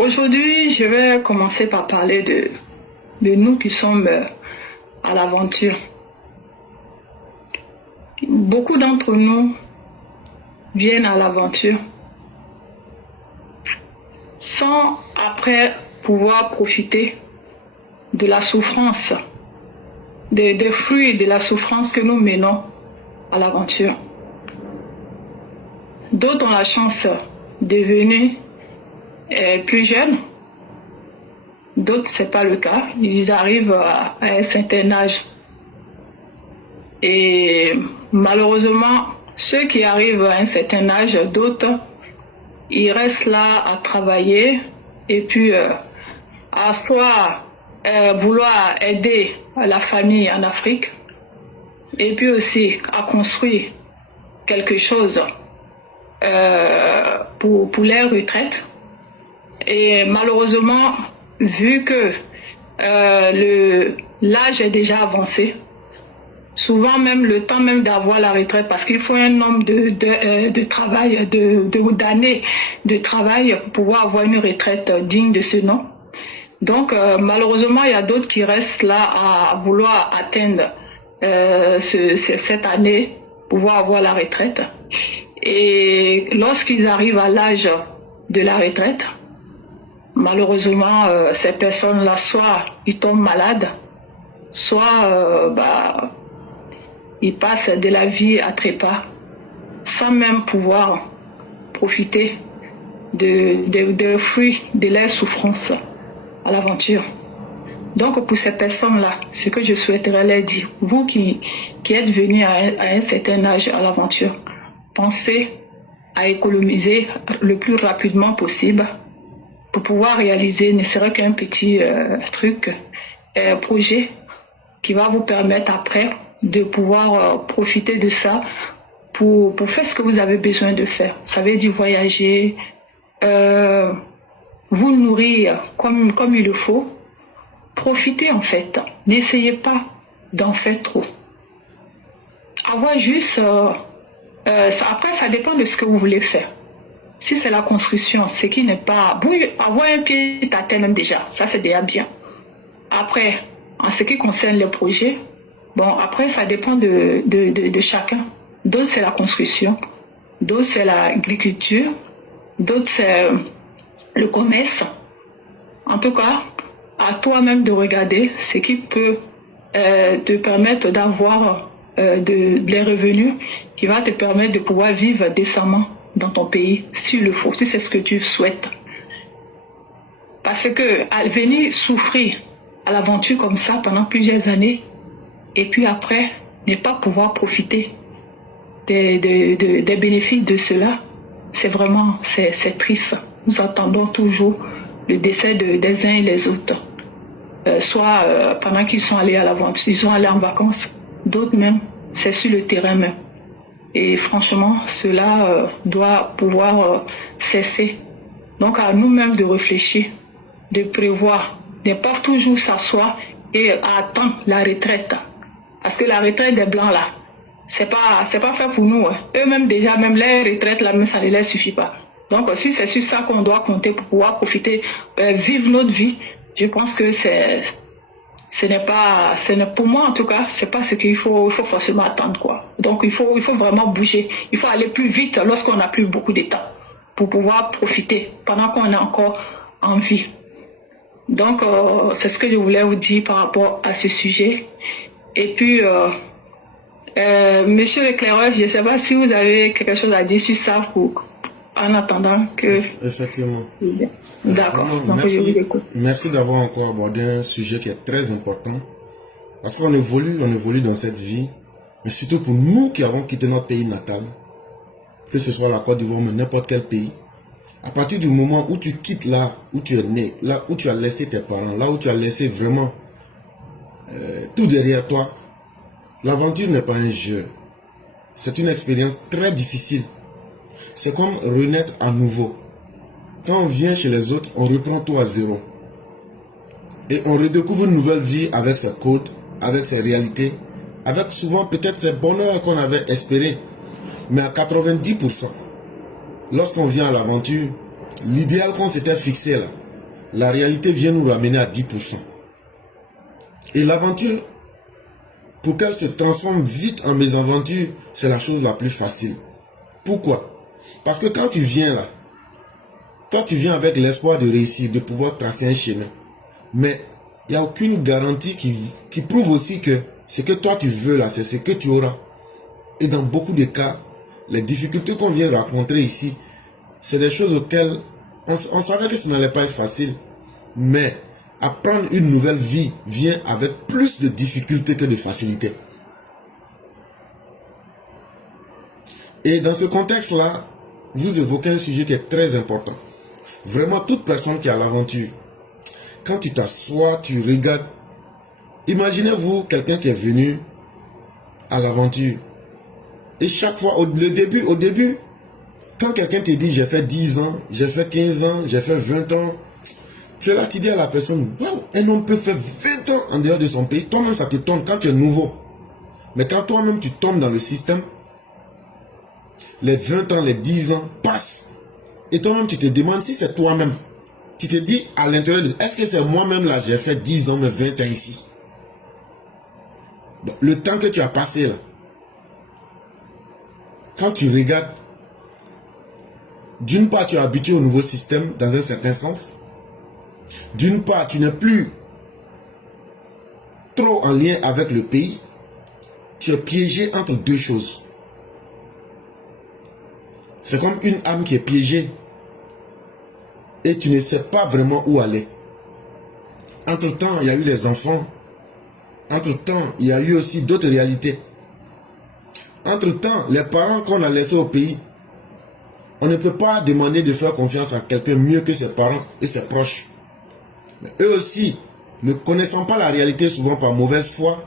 Aujourd'hui, je vais commencer par parler de nous qui sommes à l'aventure. Beaucoup d'entre nous viennent à l'aventure sans après pouvoir profiter de la souffrance, des fruits de la souffrance que nous menons à l'aventure. D'autres ont la chance de venir plus jeunes, d'autres c'est pas le cas, ils arrivent à un certain âge. Et malheureusement, ceux qui arrivent à un certain âge, d'autres, ils restent là à travailler et puis à soit vouloir aider la famille en Afrique et puis aussi à construire quelque chose pour les retraites. Et malheureusement, vu que l'âge est déjà avancé, souvent même le temps même d'avoir la retraite, parce qu'il faut un nombre de travail, d'années de travail pour pouvoir avoir une retraite digne de ce nom. Donc malheureusement, il y a d'autres qui restent là à vouloir atteindre cette année, pouvoir avoir la retraite. Et lorsqu'ils arrivent à l'âge de la retraite, malheureusement, ces personnes-là, soit ils tombent malades, soit ils passent de la vie à trépas, sans même pouvoir profiter des fruits de leur souffrance à l'aventure. Donc pour ces personnes-là, ce que je souhaiterais leur dire, vous qui êtes venus à un certain âge à l'aventure, pensez à économiser le plus rapidement possible pour pouvoir réaliser ne serait qu'un petit projet qui va vous permettre après de pouvoir profiter de ça pour faire ce que vous avez besoin de faire. Ça veut dire voyager, vous nourrir comme il le faut. Profitez en fait. N'essayez pas d'en faire trop. Avoir juste... après, ça dépend de ce que vous voulez faire. Si c'est la construction, ce qui n'est pas... Avoir un pied à terre même déjà, ça c'est déjà bien. Après, en ce qui concerne les projets, bon, après, ça dépend de chacun. D'autres, c'est la construction. D'autres, c'est l'agriculture. D'autres, c'est le commerce. En tout cas, à toi-même de regarder ce qui peut te permettre d'avoir des revenus qui va te permettre de pouvoir vivre décemment dans ton pays, s'il le faut, si c'est ce que tu souhaites. Parce que à venir souffrir à l'aventure comme ça pendant plusieurs années, et puis après, ne pas pouvoir profiter des bénéfices de cela, c'est vraiment, c'est triste. Nous attendons toujours le décès des uns et les autres. Soit pendant qu'ils sont allés à l'aventure, ils sont allés en vacances, d'autres même, c'est sur le terrain même. Et franchement, cela doit pouvoir cesser. Donc à nous-mêmes de réfléchir, de prévoir, de ne pas toujours s'asseoir et attendre la retraite. Parce que la retraite des Blancs là, c'est pas fait pour nous. Hein. Eux-mêmes déjà, même les retraites là, même ça ne leur suffit pas. Donc si c'est sur ça qu'on doit compter pour pouvoir profiter, vivre notre vie, je pense que pour moi en tout cas, c'est pas ce qu'il faut forcément attendre quoi. Donc il faut vraiment bouger. Il faut aller plus vite lorsqu'on n'a plus beaucoup de temps pour pouvoir profiter pendant qu'on est encore en vie. Donc c'est ce que je voulais vous dire par rapport à ce sujet. Et puis monsieur l'éclaireur, je ne sais pas si vous avez quelque chose à dire sur ça en attendant que... Effectivement. D'accord. Donc, merci d'avoir encore abordé un sujet qui est très important. Parce qu'on évolue dans cette vie. Mais surtout pour nous qui avons quitté notre pays natal, que ce soit la Côte d'Ivoire ou n'importe quel pays, à partir du moment où tu quittes là où tu es né, là où tu as laissé tes parents, là où tu as laissé vraiment tout derrière toi, l'aventure n'est pas un jeu. C'est une expérience très difficile. C'est comme renaître à nouveau. Quand on vient chez les autres, on reprend tout à zéro. Et on redécouvre une nouvelle vie avec ses codes, avec ses réalités, avec souvent peut-être ces bonheurs qu'on avait espérés. Mais à 90%, lorsqu'on vient à l'aventure, l'idéal qu'on s'était fixé là, la réalité vient nous ramener à 10%. Et l'aventure, pour qu'elle se transforme vite en mésaventure, c'est la chose la plus facile. Pourquoi? Parce que quand tu viens là, toi tu viens avec l'espoir de réussir, de pouvoir tracer un chemin. Mais il n'y a aucune garantie qui prouve aussi que ce que toi tu veux là, c'est ce que tu auras. Et dans beaucoup de cas, les difficultés qu'on vient rencontrer ici, c'est des choses auxquelles on savait que ça n'allait pas être facile. Mais apprendre une nouvelle vie vient avec plus de difficultés que de facilité. Et dans ce contexte-là, vous évoquez un sujet qui est très important. Vraiment, toute personne qui a l'aventure, quand tu t'assois, tu regardes, imaginez-vous quelqu'un qui est venu à l'aventure. Et chaque fois, au début, quand quelqu'un te dit j'ai fait 10 ans, j'ai fait 15 ans, j'ai fait 20 ans, tu es là, tu dis à la personne, wow, un homme peut faire 20 ans en dehors de son pays. Toi-même, ça t'étonne quand tu es nouveau. Mais quand toi-même, tu tombes dans le système, les 20 ans, les 10 ans passent. Et toi-même, tu te demandes si c'est toi-même. Tu te dis à l'intérieur de... Est-ce que c'est moi-même là, j'ai fait 10 ans, mais 20 ans ici. Donc, le temps que tu as passé là, quand tu regardes, d'une part, tu es habitué au nouveau système dans un certain sens. D'une part, tu n'es plus trop en lien avec le pays. Tu es piégé entre deux choses. C'est comme une âme qui est piégée et tu ne sais pas vraiment où aller. Entre-temps, il y a eu les enfants. Entre-temps, il y a eu aussi d'autres réalités. Entre-temps, les parents qu'on a laissés au pays, on ne peut pas demander de faire confiance à quelqu'un mieux que ses parents et ses proches. Mais eux aussi, ne connaissant pas la réalité souvent par mauvaise foi,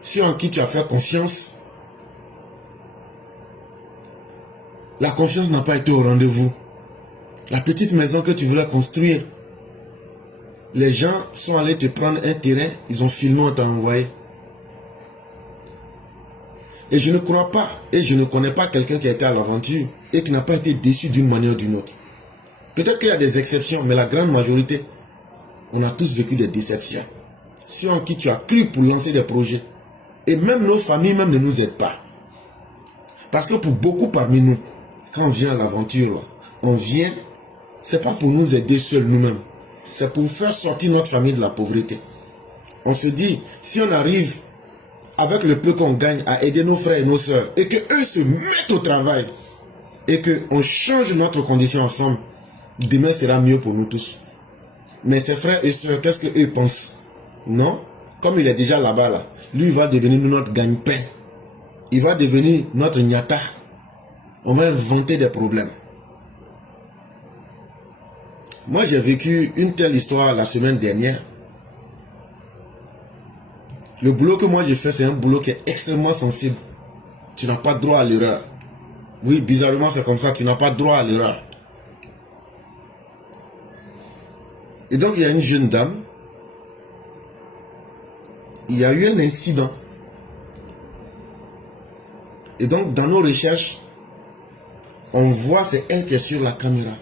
ceux en qui tu as fait confiance, la confiance n'a pas été au rendez-vous. La petite maison que tu voulais construire, les gens sont allés te prendre un terrain, ils ont filmé, on t'a envoyé. Et je ne crois pas, et je ne connais pas quelqu'un qui a été à l'aventure et qui n'a pas été déçu d'une manière ou d'une autre. Peut-être qu'il y a des exceptions, mais la grande majorité, on a tous vécu des déceptions. Ceux en qui tu as cru pour lancer des projets. Et même nos familles même ne nous aident pas. Parce que pour beaucoup parmi nous, quand on vient à l'aventure, on vient, c'est pas pour nous aider seuls nous-mêmes. C'est pour faire sortir notre famille de la pauvreté. On se dit, si on arrive avec le peu qu'on gagne à aider nos frères et nos sœurs, et qu'eux se mettent au travail, et qu'on change notre condition ensemble, demain sera mieux pour nous tous. Mais ses frères et sœurs, qu'est-ce qu'eux pensent? Non? Comme il est déjà là-bas, là, lui il va devenir notre gagne-pain. Il va devenir notre nyata. On va inventer des problèmes. Moi, j'ai vécu une telle histoire la semaine dernière. Le boulot que moi j'ai fait, c'est un boulot qui est extrêmement sensible. Tu n'as pas droit à l'erreur. Oui, bizarrement, c'est comme ça. Tu n'as pas droit à l'erreur. Et donc, il y a une jeune dame. Il y a eu un incident. Et donc, dans nos recherches, on voit, c'est elle qui est sur la caméra.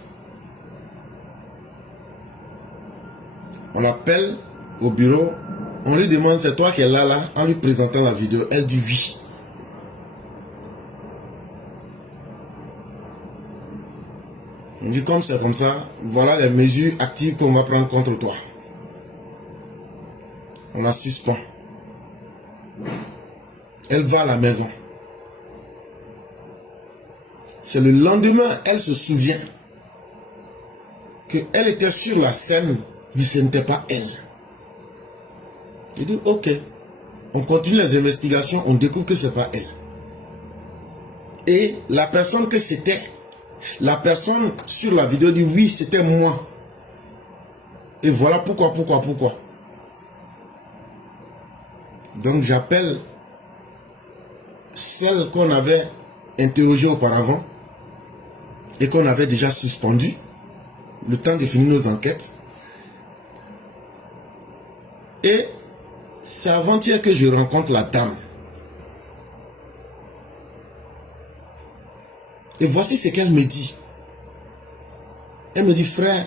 On l'appelle au bureau. On lui demande, c'est toi qui es là, en lui présentant la vidéo. Elle dit oui. On dit comme c'est comme ça, voilà les mesures actives qu'on va prendre contre toi. On la suspend. Elle va à la maison. C'est le lendemain, elle se souvient qu'elle était sur la scène, mais ce n'était pas elle. Il dit, ok, on continue les investigations, on découvre que ce n'est pas elle. Et la personne que c'était, la personne sur la vidéo dit, oui, c'était moi. Et voilà pourquoi. Donc j'appelle celle qu'on avait interrogée auparavant et qu'on avait déjà suspendue, le temps de finir nos enquêtes. Et c'est avant-hier que je rencontre la dame. Et voici ce qu'elle me dit. Elle me dit, frère,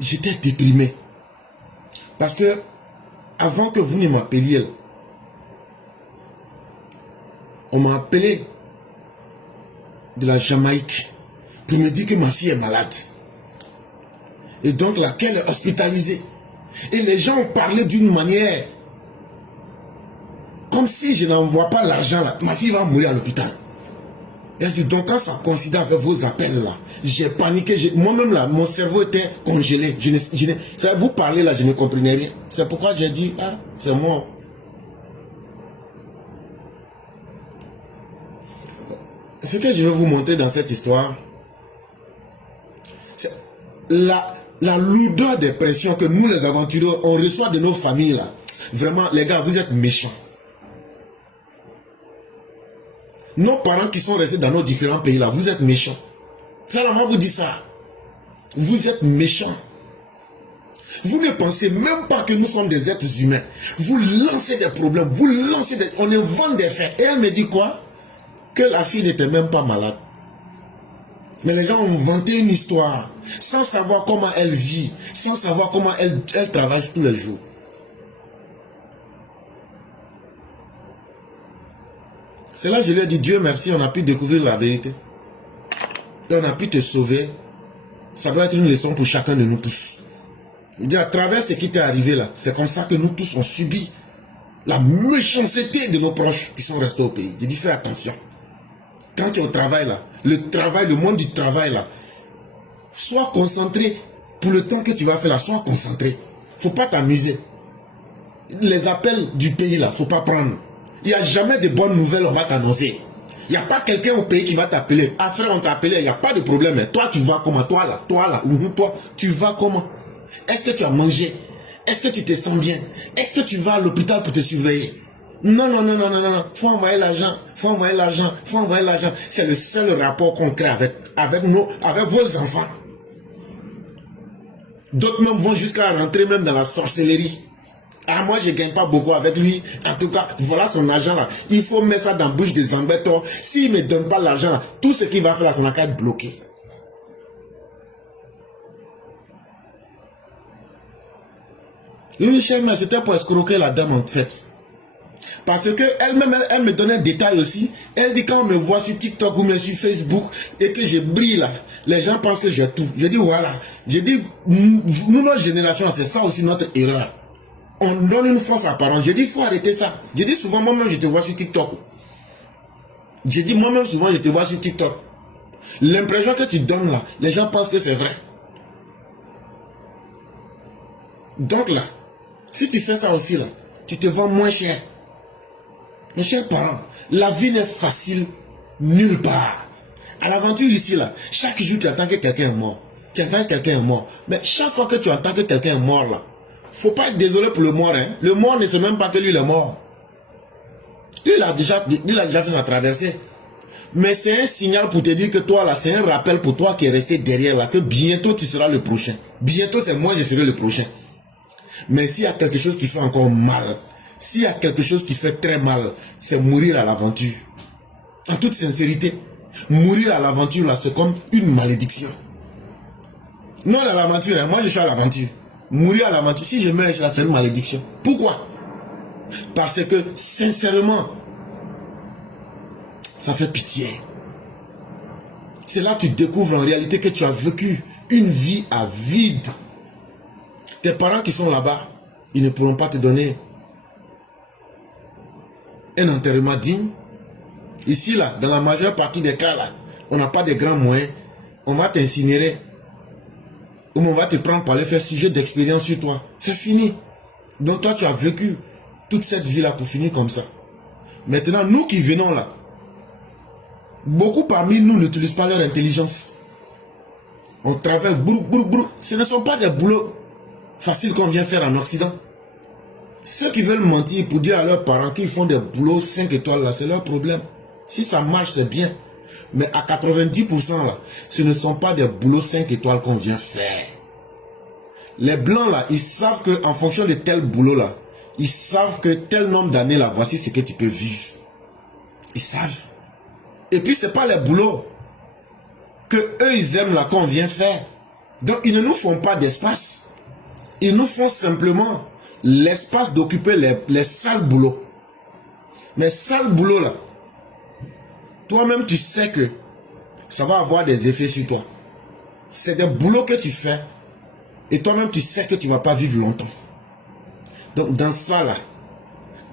j'étais déprimé. Parce que, avant que vous ne m'appeliez, on m'a appelé de la Jamaïque pour me dire que ma fille est malade. Et donc laquelle est hospitalisée. Et les gens ont parlé d'une manière comme si je n'envoie pas l'argent là, ma fille va mourir à l'hôpital. Et donc quand ça coïncide avec vos appels là, j'ai paniqué, moi-même là, mon cerveau était congelé. Vous parlez là, je ne comprenais rien. C'est pourquoi j'ai dit, ah, c'est moi. Ce que je vais vous montrer dans cette histoire, c'est la lourdeur des pressions que nous les aventuriers, on reçoit de nos familles là. Vraiment, les gars, vous êtes méchants. Nos parents qui sont restés dans nos différents pays là, vous êtes méchants. Ça là, moi vous dis ça. Vous êtes méchants. Vous ne pensez même pas que nous sommes des êtres humains. Vous lancez des problèmes, vous lancez des... On invente des faits. Et elle me dit quoi? Que la fille n'était même pas malade. Mais les gens ont inventé une histoire, sans savoir comment elle vit, sans savoir comment elle travaille tous les jours. C'est là que je lui ai dit, Dieu merci, on a pu découvrir la vérité. Et on a pu te sauver. Ça doit être une leçon pour chacun de nous tous. Il dit, à travers ce qui t'est arrivé là, c'est comme ça que nous tous on subi la méchanceté de nos proches qui sont restés au pays. Il dit, fais attention. Quand tu es au travail là, le monde du travail là, sois concentré pour le temps que tu vas faire là, sois concentré. Faut pas t'amuser. Les appels du pays là, faut pas prendre. Il n'y a jamais de bonnes nouvelles, on va t'annoncer. Il n'y a pas quelqu'un au pays qui va t'appeler. Ah frère, on t'a appelé, il n'y a pas de problème. Mais toi, tu vas comment? Toi là, toi, tu vas comment? Est-ce que tu as mangé? Est-ce que tu te sens bien? Est-ce que tu vas à l'hôpital pour te surveiller? Non. Faut envoyer l'argent. C'est le seul rapport qu'on crée avec vos enfants. D'autres même vont jusqu'à rentrer même dans la sorcellerie. Ah, moi, je ne gagne pas beaucoup avec lui. En tout cas, voilà son argent là. Il faut mettre ça dans la bouche des embêtants. S'il ne me donne pas l'argent là, tout ce qu'il va faire là, ça n'a qu'à être bloqué. Oui, cher, mais c'était pour escroquer la dame en fait. Parce que elle-même, elle me donne un détail aussi. Elle dit quand on me voit sur TikTok ou même sur Facebook et que je brille là, les gens pensent que j'ai tout. Je dis voilà. Je dis, nous, notre génération, c'est ça aussi notre erreur. On donne une fausse apparence. Je dis, il faut arrêter ça. Je dis souvent, moi-même, je te vois sur TikTok. Je dis, moi-même, souvent, je te vois sur TikTok. L'impression que tu donnes là, les gens pensent que c'est vrai. Donc là, si tu fais ça aussi là, tu te vends moins cher. Mes chers parents, la vie n'est facile nulle part. À l'aventure ici là, chaque jour tu entends que quelqu'un est mort. Tu entends que quelqu'un est mort. Mais chaque fois que tu entends que quelqu'un est mort là, faut pas être désolé pour le mort. Hein. Le mort ne sait même pas que lui il est mort. Lui il a déjà fait sa traversée. Mais c'est un signal pour te dire que toi là, c'est un rappel pour toi qui est resté derrière là, que bientôt tu seras le prochain. Bientôt c'est moi je serai le prochain. Mais s'il y a quelque chose qui fait encore mal, s'il y a quelque chose qui fait très mal, c'est mourir à l'aventure. En toute sincérité, mourir à l'aventure là, c'est comme une malédiction. Non à l'aventure, hein, moi je suis à l'aventure. Mourir à l'aventure, si je meurs là, c'est une malédiction. Pourquoi? Parce que sincèrement, ça fait pitié. C'est là que tu découvres en réalité que tu as vécu une vie à vide. Tes parents qui sont là-bas, ils ne pourront pas te donner un enterrement digne. Ici, là, dans la majeure partie des cas, là, on n'a pas de grands moyens. On va t'incinérer. Ou on va te prendre pour aller faire sujet d'expérience sur toi. C'est fini. Donc toi, tu as vécu toute cette vie-là pour finir comme ça. Maintenant, nous qui venons là, beaucoup parmi nous n'utilisent pas leur intelligence. On travaille brou. Ce ne sont pas des boulots faciles qu'on vient faire en Occident. Ceux qui veulent mentir pour dire à leurs parents qu'ils font des boulots 5 étoiles là, c'est leur problème. Si ça marche, c'est bien. Mais à 90% là, ce ne sont pas des boulots 5 étoiles qu'on vient faire. Les blancs là, ils savent qu'en fonction de tel boulot là, ils savent que tel nombre d'années là, voici ce que tu peux vivre. Ils savent. Et puis c'est pas les boulots que eux ils aiment là qu'on vient faire. Donc, ils ne nous font pas d'espace. Ils nous font simplement l'espace d'occuper les sales boulots. Mais sales boulots là, toi-même tu sais que ça va avoir des effets sur toi. C'est des boulots que tu fais et toi-même tu sais que tu ne vas pas vivre longtemps. Donc dans ça là,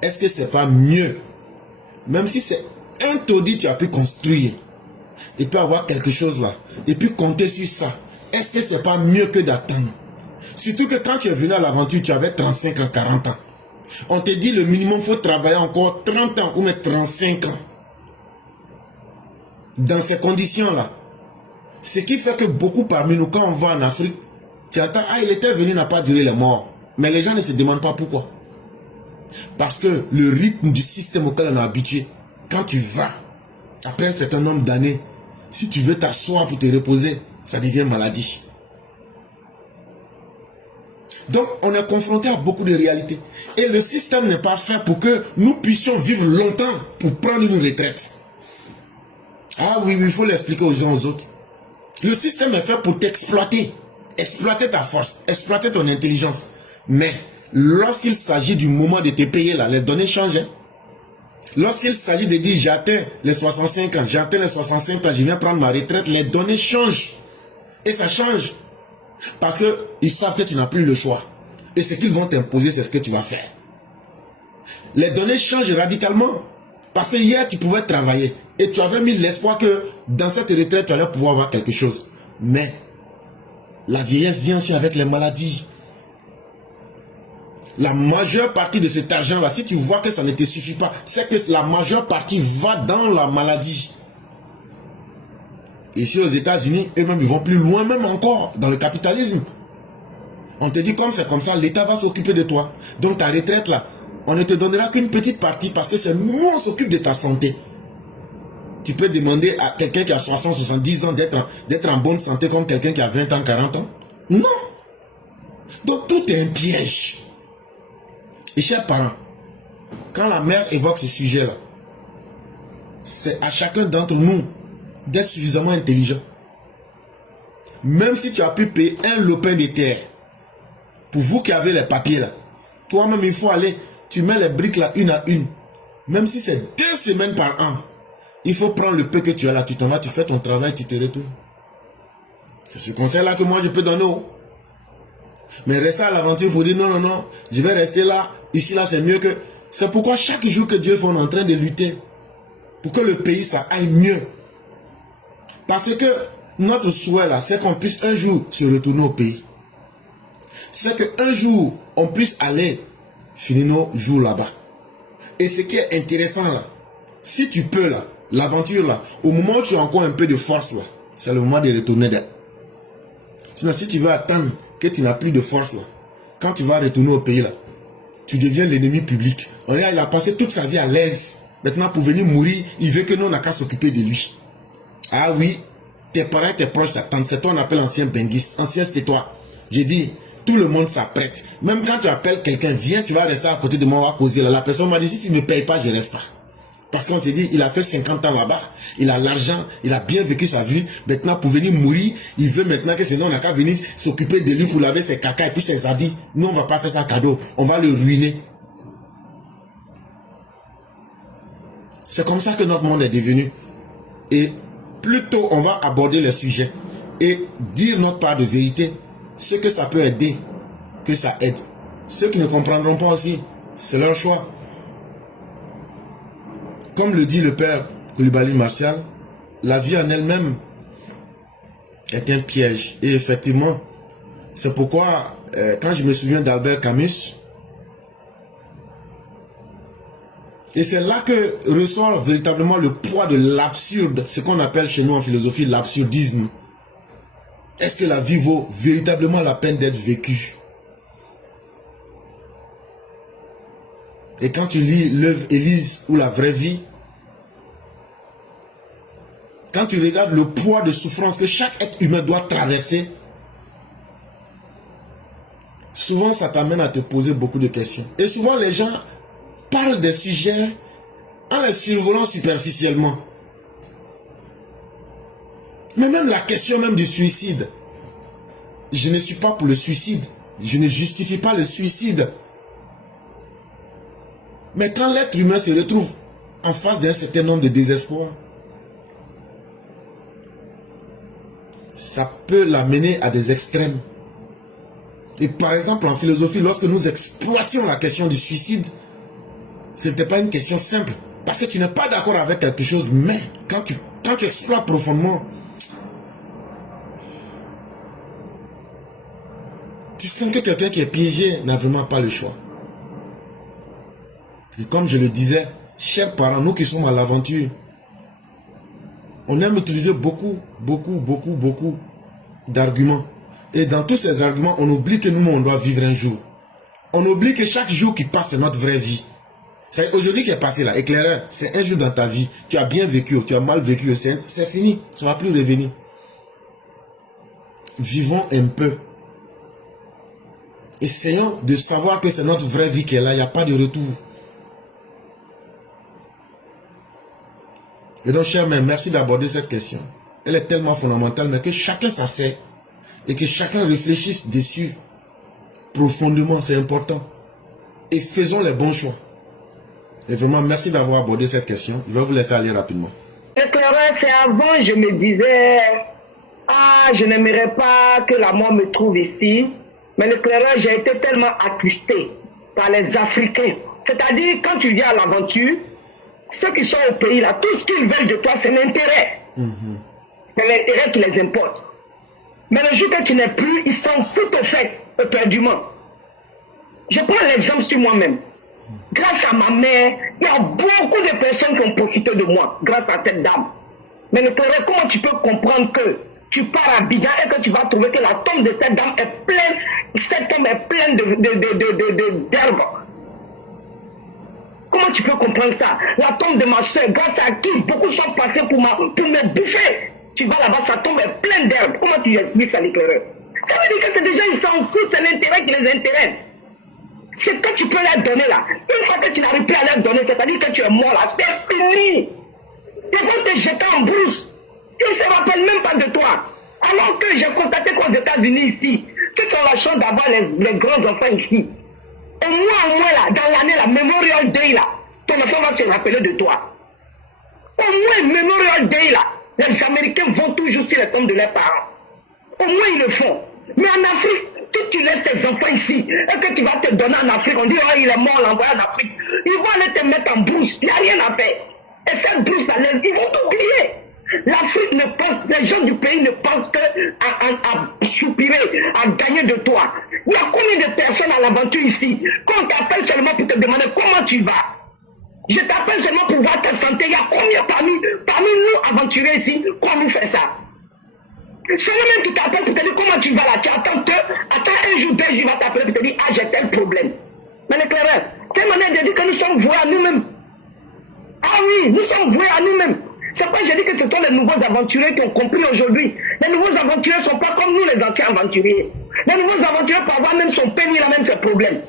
est-ce que c'est pas mieux, même si c'est un taudis tu as pu construire et puis avoir quelque chose là et puis compter sur ça, est-ce que c'est pas mieux que d'attendre? Surtout que quand tu es venu à l'aventure, tu avais 35 ans, 40 ans. On te dit le minimum, il faut travailler encore 30 ans ou même 35 ans. Dans ces conditions-là, ce qui fait que beaucoup parmi nous, quand on va en Afrique, tu entends, ah, il était venu, n'a pas duré les morts. Mais les gens ne se demandent pas pourquoi. Parce que le rythme du système auquel on est habitué, quand tu vas, après un certain nombre d'années, si tu veux t'asseoir pour te reposer, ça devient maladie. Donc, on est confronté à beaucoup de réalités. Et le système n'est pas fait pour que nous puissions vivre longtemps pour prendre une retraite. Ah oui, il faut l'expliquer aux gens, aux autres. Le système est fait pour t'exploiter. Exploiter ta force, exploiter ton intelligence. Mais, lorsqu'il s'agit du moment de te payer, là, les données changent. Hein? Lorsqu'il s'agit de dire, j'ai atteint les 65 ans, j'ai atteint les 65 ans, je viens prendre ma retraite, les données changent. Et ça change. Parce qu'ils savent que tu n'as plus le choix. Et ce qu'ils vont t'imposer, c'est ce que tu vas faire. Les données changent radicalement. Parce que hier, tu pouvais travailler. Et tu avais mis l'espoir que dans cette retraite, tu allais pouvoir avoir quelque chose. Mais la vieillesse vient aussi avec les maladies. La majeure partie de cet argent-là, si tu vois que ça ne te suffit pas, c'est que la majeure partie va dans la maladie. Ici aux États-Unis, eux-mêmes, ils vont plus loin, même encore, dans le capitalisme. On te dit comme c'est comme ça, l'État va s'occuper de toi. Donc ta retraite là, on ne te donnera qu'une petite partie parce que c'est nous, on s'occupe de ta santé. Tu peux demander à quelqu'un qui a 60, 70 ans d'être en bonne santé comme quelqu'un qui a 20 ans, 40 ans? Non. Donc tout est un piège. Et chers parents, quand la mère évoque ce sujet-là, c'est à chacun d'entre nous d'être suffisamment intelligent. Même si tu as pu payer un lopin de terre, pour vous qui avez les papiers là, toi-même il faut aller, tu mets les briques là une à une. Même si c'est 2 semaines par an, il faut prendre le peu que tu as là, tu t'en vas, tu fais ton travail, tu te retournes. C'est ce conseil là que moi je peux donner. Mais rester à l'aventure pour dire non, non, non, je vais rester là, ici là c'est mieux que... C'est pourquoi chaque jour que Dieu fait, on est en train de lutter pour que le pays ça aille mieux. Parce que notre souhait là, c'est qu'on puisse un jour se retourner au pays. C'est qu'un jour, on puisse aller finir nos jours là-bas. Et ce qui est intéressant là, si tu peux là, l'aventure là, au moment où tu as encore un peu de force là, c'est le moment de retourner là. Sinon, si tu veux attendre que tu n'as plus de force là, quand tu vas retourner au pays là, tu deviens l'ennemi public. On il a passé toute sa vie à l'aise. Maintenant, pour venir mourir, il veut que nous, on n'a qu'à s'occuper de lui. Ah oui, tes parents, tes proches s'attendent. C'est toi on appelle ancien benguiste. Ancien, c'était toi. J'ai dit, tout le monde s'apprête. Même quand tu appelles quelqu'un, viens, tu vas rester à côté de moi, on va causer là. La personne m'a dit, si tu ne me payes pas, je ne reste pas. Parce qu'on s'est dit, il a fait 50 ans là-bas. Il a l'argent, il a bien vécu sa vie. Maintenant, pour venir mourir, il veut maintenant que sinon on n'a qu'à venir s'occuper de lui pour laver ses caca et puis ses habits. Nous, on ne va pas faire ça cadeau. On va le ruiner. C'est comme ça que notre monde est devenu. Et plutôt on va aborder le sujet et dire notre part de vérité, ce que ça peut aider, que ça aide. Ceux qui ne comprendront pas aussi, c'est leur choix. Comme le dit le père Coulibaly Martial, la vie en elle-même est un piège. Et effectivement, c'est pourquoi quand je me souviens d'Albert Camus, et c'est là que ressort véritablement le poids de l'absurde, ce qu'on appelle chez nous en philosophie l'absurdisme. Est-ce que la vie vaut véritablement la peine d'être vécue? Et quand tu lis l'œuvre Élise ou la vraie vie, quand tu regardes le poids de souffrance que chaque être humain doit traverser, souvent ça t'amène à te poser beaucoup de questions. Et souvent les gens parlent des sujets en les survolant superficiellement. Mais même la question même du suicide, je ne suis pas pour le suicide. Je ne justifie pas le suicide. Mais quand l'être humain se retrouve en face d'un certain nombre de désespoir, ça peut l'amener à des extrêmes. Et par exemple, en philosophie, lorsque nous exploitions la question du suicide, ce n'était pas une question simple. Parce que tu n'es pas d'accord avec quelque chose, mais quand tu exploites profondément, tu sens que quelqu'un qui est piégé n'a vraiment pas le choix. Et comme je le disais, chers parents, nous qui sommes à l'aventure, on aime utiliser beaucoup d'arguments. Et dans tous ces arguments, on oublie que nous, on doit vivre un jour. On oublie que chaque jour qui passe, c'est notre vraie vie. C'est aujourd'hui qui est passé là, éclaireur, c'est un jour dans ta vie. Tu as bien vécu, tu as mal vécu, c'est fini, ça ne va plus revenir. Vivons un peu. Essayons de savoir que c'est notre vraie vie qui est là, il n'y a pas de retour. Et donc, chers mères, merci d'aborder cette question. Elle est tellement fondamentale, mais que chacun s'asseye et que chacun réfléchisse dessus profondément, c'est important. Et faisons les bons choix. Et vraiment, merci d'avoir abordé cette question. Je vais vous laisser aller rapidement. Éclaireur, c'est avant, je me disais, je n'aimerais pas que la mort me trouve ici. Mais l'éclaireur, j'ai été tellement attristé par les Africains. C'est-à-dire, quand tu viens à l'aventure, ceux qui sont au pays là, tout ce qu'ils veulent de toi, c'est l'intérêt. C'est l'intérêt qui les importe. Mais le jour que tu n'es plus, ils s'en foutent au fait, éperdument. Je prends l'exemple sur moi-même. Grâce à ma mère, il y a beaucoup de personnes qui ont profité de moi, grâce à cette dame. Mais l'éclaireur, comment tu peux comprendre que tu pars à Abidjan et que tu vas trouver que la tombe de cette dame est pleine, cette tombe est pleine d'herbes? Comment tu peux comprendre ça? La tombe de ma soeur, grâce à qui beaucoup sont passés pour me bouffer. Tu vas là-bas, sa tombe est pleine d'herbes. Comment tu expliques ça, l'éclaireur? Ça veut dire que c'est déjà, ils s'en foutent, c'est l'intérêt qui les intéresse. C'est que tu peux leur donner là. Une fois que tu n'arrives plus à leur donner, c'est-à-dire que tu es mort là, c'est fini. Ils vont te jeter en brousse. Ils ne se rappellent même pas de toi. Alors que j'ai constaté qu'aux États-Unis ici, ceux qui ont la chance d'avoir les grands enfants ici, au moins là, dans l'année, la Memorial Day là, ton enfant va se rappeler de toi. Au moins Memorial Day là, les Américains vont toujours sur les tombes de leurs parents. Au moins ils le font. Mais en Afrique, tu laisses tes enfants ici et que tu vas te donner en Afrique, on dit il est mort, l'envoyer en Afrique. Ils vont aller te mettre en brousse, il n'y a rien à faire. Et cette brousse là, ils vont t'oublier. L'Afrique ne pense, les gens du pays ne pensent qu'à soupirer, à gagner de toi. Il y a combien de personnes à l'aventure ici qu'on t'appelle seulement pour te demander comment tu vas? Je t'appelle seulement pour voir ta santé. Il y a combien parmi nous aventuriers ici qu'on nous fait ça? C'est lui-même qui t'appelle pour te dire comment tu vas là. Tu attends un jour, 2 jours, il va t'appeler pour te dire j'ai tel problème. Mais l'éclaireur, c'est une manière de dire que nous sommes voués à nous-mêmes. Ah oui, nous sommes voués à nous-mêmes. C'est pourquoi je dis que ce sont les nouveaux aventuriers qui ont compris aujourd'hui. Les nouveaux aventuriers ne sont pas comme nous les anciens aventuriers. Les nouveaux aventuriers peuvent avoir même son pénis là, même ses problèmes.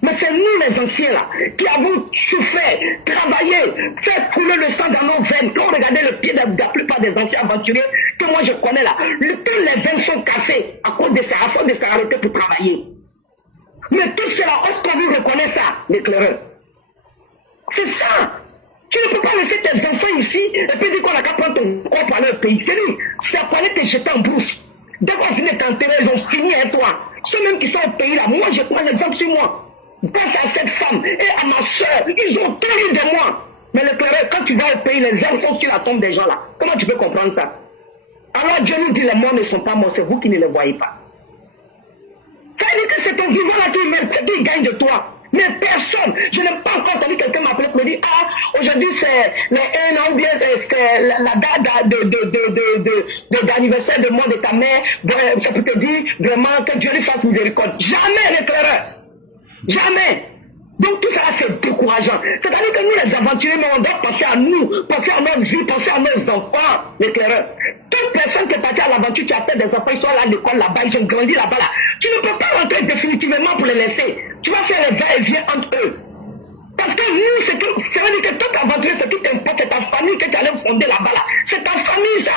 Mais c'est nous les anciens là, qui avons souffert, travaillé, fait couler le sang dans nos veines. Quand on regardait le pied de la plupart des anciens aventuriers que moi je connais là, tous les veines sont cassées à cause de ça, à force de s'arrêter pour travailler. Mais tout cela, est-ce qu'on lui reconnaît ça, l'éclaireur? C'est ça. Tu ne peux pas laisser tes enfants ici et puis dire qu'on a qu'à prendre ton corps pour aller au pays. C'est lui. C'est à aller te jeter en brousse. Dès qu'on finit d'enterrer, ils ont fini avec toi. Ceux même qui sont au pays là, moi je prends l'exemple sur moi. Grâce à cette femme et à ma soeur, ils ont tout eu de moi. Mais l'éclaireur, quand tu vas au pays, les hommes sont sur la tombe des gens là. Comment tu peux comprendre ça? Alors Dieu nous dit les morts ne sont pas morts, c'est vous qui ne les voyez pas. Ça veut dire que c'est ton vivant là qui gagne de toi. Mais personne, je n'ai pas encore entendu quelqu'un m'appeler pour me dire aujourd'hui c'est les 1 an ou bien c'est la date d'anniversaire de mort de ta mère, ça peut te dire vraiment que Dieu lui fasse miséricorde. Jamais l'éclaireur. Jamais. Donc tout ça c'est décourageant. C'est-à-dire que nous les aventuriers, on doit penser à nous, penser à notre vie, penser à nos enfants, l'éclaireur. Toute personne qui est partie à l'aventure, qui a fait des enfants, ils sont là à l'école là-bas, ils ont grandi là-bas là. Tu ne peux pas rentrer définitivement pour les laisser. Tu vas faire les va-et-vient entre eux. Parce que nous, ça veut dire que toute aventure, ce qui t'importe, c'est ta famille que tu allais fonder là-bas là. C'est ta famille ça.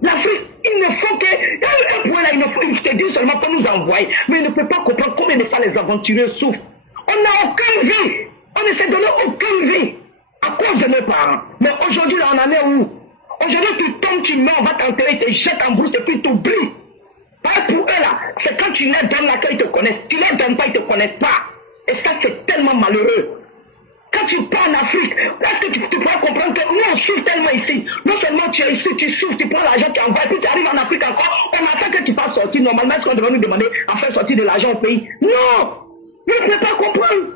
L'Afrique, Il ne faut que... Un point là, il te dit seulement pour nous envoyer. Mais il ne peut pas comprendre combien de fois les aventuriers souffrent. On n'a aucune vie. On ne s'est donné aucune vie à cause de nos parents. Mais aujourd'hui, là, on en est où? Aujourd'hui, tu tombes, tu meurs, on va t'enterrer, tu te jettes en brousse et puis tu oublies. Pareil pour eux, là, c'est quand tu leur donnes là qu'ils te connaissent. Tu leur donnes pas, ils ne te connaissent pas. Et ça, c'est tellement malheureux. Quand tu pars en Afrique, est-ce que tu pourras comprendre que nous, on souffre tellement ici. Non seulement tu es ici, tu souffres, tu prends l'argent, tu envoies, puis tu arrives en Afrique encore, on attend que tu fasses sortir. Normalement, est-ce qu'on devrait nous demander à faire sortir de l'argent au pays? Non! Vous ne pouvez pas comprendre.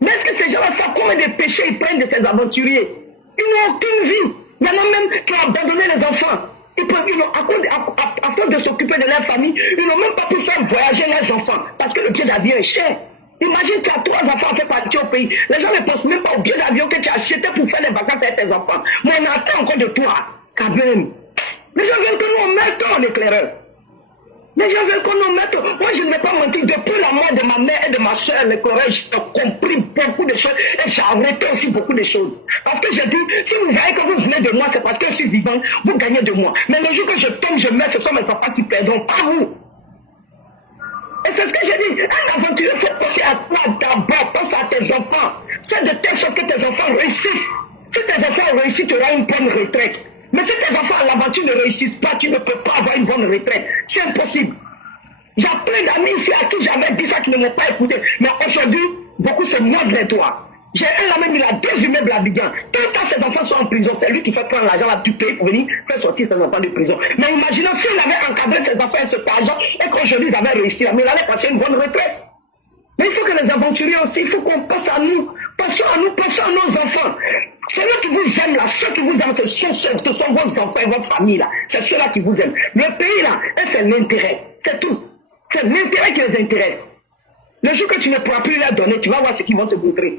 Mais est-ce que ces gens-là savent combien de péchés ils prennent de ces aventuriers? Ils n'ont aucune vie. Il y en a même qui ont abandonné les enfants. Afin de s'occuper de leur famille, ils n'ont même pas pu faire voyager leurs enfants parce que le billet d'avion est cher. Imagine, tu as 3 enfants à faire partir au pays. Les gens ne pensent même pas au billet d'avion que tu as acheté pour faire les vacances avec tes enfants. Mais on attend encore de toi, quand même. Les gens veulent que nous on mette en éclaireur. Les gens veulent qu'on nous mette. Moi, je ne vais pas mentir. Depuis la mort de ma mère et de ma soeur, l'éclaireur, j'ai compris beaucoup de choses et j'ai arrêté aussi beaucoup de choses. Parce que j'ai dit, si vous voyez que vous venez de moi, c'est parce que je suis vivant, vous gagnez de moi. Mais le jour que je tombe, je meurs, ce sont mes enfants qui perdront, pas vous. Et c'est ce que j'ai dit. Un aventurier, il faut penser à toi d'abord. Pense à tes enfants. Fais de telle sorte que tes enfants réussissent. Si tes enfants réussissent, tu auras une bonne retraite. Mais si tes enfants à l'aventure ne réussissent pas, tu ne peux pas avoir une bonne retraite. C'est impossible. J'ai plein d'amis ici à qui j'avais dit ça qui ne m'ont pas écouté. Mais aujourd'hui, beaucoup se mordent les doigts. J'ai un là même, il a 2 immeubles à Abidjan. Tout le temps, ses enfants sont en prison. C'est lui qui fait prendre l'argent là du pays pour venir faire sortir ses enfants de prison. Mais imaginons s'il avait encadré ses enfants avec cet argent et qu'aujourd'hui ils avaient réussi, mais il allait passer une bonne retraite. Mais il faut que les aventuriers aussi, il faut qu'on pense à nous. Pensons à nous, pensons à nos enfants. C'est eux qui vous aiment là, ceux qui vous aiment, ce sont vos enfants et votre famille là. C'est ceux-là qui vous aiment. Le pays là, c'est l'intérêt. C'est tout. C'est l'intérêt qui les intéresse. Le jour que tu ne pourras plus leur donner, tu vas voir ce qu'ils vont te montrer.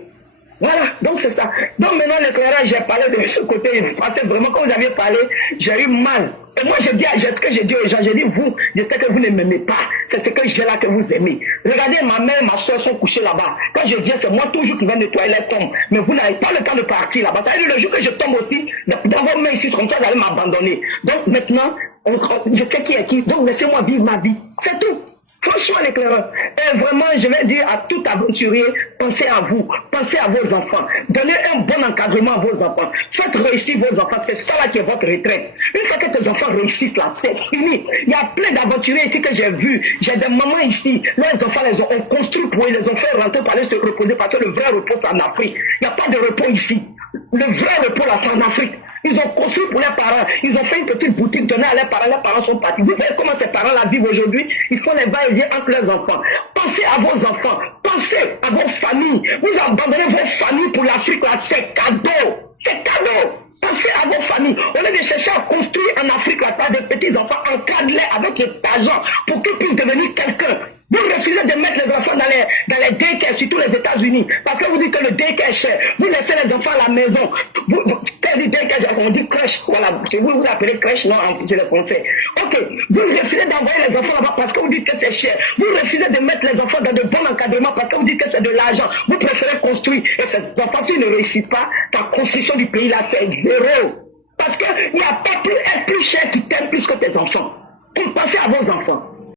Voilà, donc c'est ça. Donc maintenant l'éclairage, j'ai parlé de ce côté, parce que vraiment quand vous aviez parlé, j'ai eu mal. Et moi je dis, ce que j'ai dit aux gens, j'ai dit vous, je sais que vous ne m'aimez pas, c'est ce que j'ai là que vous aimez. Regardez, ma mère et ma soeur sont couchées là-bas. Quand je viens, c'est moi toujours qui vais nettoyer les tombes. Mais vous n'avez pas le temps de partir là-bas. Ça veut dire le jour que je tombe aussi, dans vos mains ici, comme ça, vous allez m'abandonner. Donc maintenant, je sais qui est qui, donc laissez-moi vivre ma vie. C'est tout. Franchement, l'éclaireur. Et vraiment, je vais dire à tout aventurier, pensez à vous, pensez à vos enfants. Donnez un bon encadrement à vos enfants. Faites réussir vos enfants, c'est ça là qui est votre retraite. Une fois que tes enfants réussissent là, c'est fini. Il y a plein d'aventuriers ici que j'ai vus. J'ai des mamans ici, leurs enfants les ont construit pour eux, ils les ont fait rentrer pour aller se reposer parce que le vrai repos c'est en Afrique. Il n'y a pas de repos ici. Le vrai repos là c'est en Afrique. Ils ont construit pour leurs parents. Ils ont fait une petite boutique donnée à leurs parents. Leurs parents sont partis. Vous voyez comment ces parents la vivent aujourd'hui? Ils font les va-et-vient entre leurs enfants. Pensez à vos enfants. Pensez à vos familles. Vous abandonnez vos familles pour l'Afrique. C'est cadeau. C'est cadeau. Pensez à vos familles. Au lieu de chercher à construire en Afrique là, par des petits enfants, encadrez avec cet argent pour qu'ils puissent devenir quelqu'un. Vous refusez de mettre les enfants dans les daycares, surtout les États-Unis, parce que vous dites que le daycare est cher. Vous laissez les enfants à la maison. On dit crèche, voilà. Vous appelez crèche, non, en français. Ok, vous refusez d'envoyer les enfants là-bas parce que vous dites que c'est cher. Vous refusez de mettre les enfants dans de bons encadrements parce que vous dites que c'est de l'argent. Vous préférez construire. Et ces enfants, s'ils ne réussissent pas, ta construction du pays là, c'est zéro. Parce qu'il n'y a pas plus cher qui t'aime plus que tes enfants. Donc pensez à vos enfants.